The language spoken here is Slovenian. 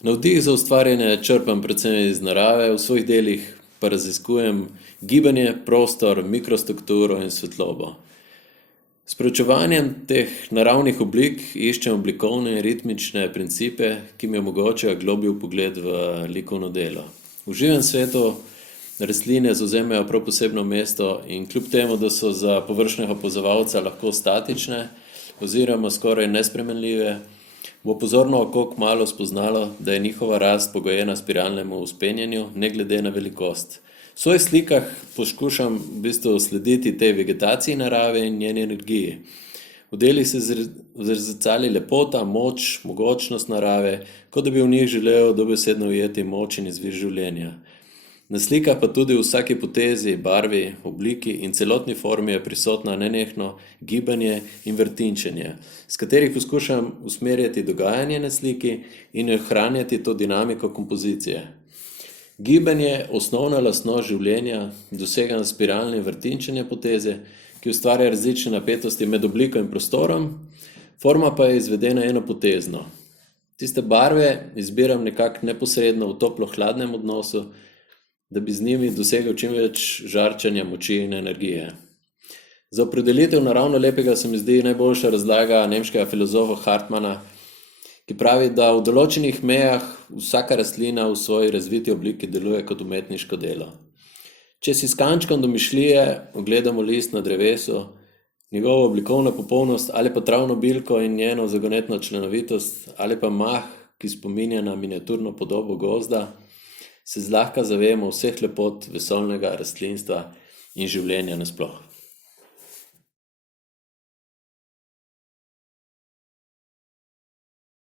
Navdih za ustvarjanje črpam predvsem iz narave, v svojih delih pa raziskujem gibanje, prostor, mikrostrukturo in svetlobo. S preučevanjem teh naravnih oblik iščem oblikovne in ritmične principe, ki mi omogočajo globlji vpogled v likovno delo. V živem svetu rastline zavzemajo prav posebno mesto in kljub temu, da so za površnega opazovalca lahko statične oziroma skoraj nespremenljive, bo pozorno oko kmalu spoznalo, da je njihova rast pogojena spiralnemu vzpenjanju, ne glede na velikost. V svojih slikah poskušam v bistvu slediti tej vegetaciji narave in njeni energiji. V delih se zrcali lepota, moč, mogočnost narave, kot da bi v njih želel dobesedno ujeti moč in izvir življenja. Na slikah pa tudi v vsaki potezi, barvi, obliki in celotni formi je prisotno nenehno gibanje in vrtinčenje, s katerih poskušam usmerjati dogajanje na sliki in ohranjati to dinamiko kompozicije. Gibanje, osnovna lastnost življenja, dosegam spiralne vrtinčenje poteze, ki ustvarja različne napetosti med obliko in prostorom, forma pa je izvedena enopotezno. Tiste barve izbiram nekako neposredno v toplo-hladnem odnosu, da bi z njimi dosegel čim več žarčanja moči in energije. Za opredelitev naravno lepega se mi zdi najboljša razlaga nemškega filozofa Hartmana, ki pravi, da v določenih mejah vsaka rastlina v svoji razviti obliki deluje kot umetniško delo. Če si s kančkom domišljije ogledamo list na drevesu, njegovo oblikovno popolnost ali pa travno bilko in njeno zagonetno členovitost ali pa mah, ki spominja na miniaturno podobo gozda, se zlahka zavemo vseh lepot vesoljnega rastlinstva in življenja nasploh.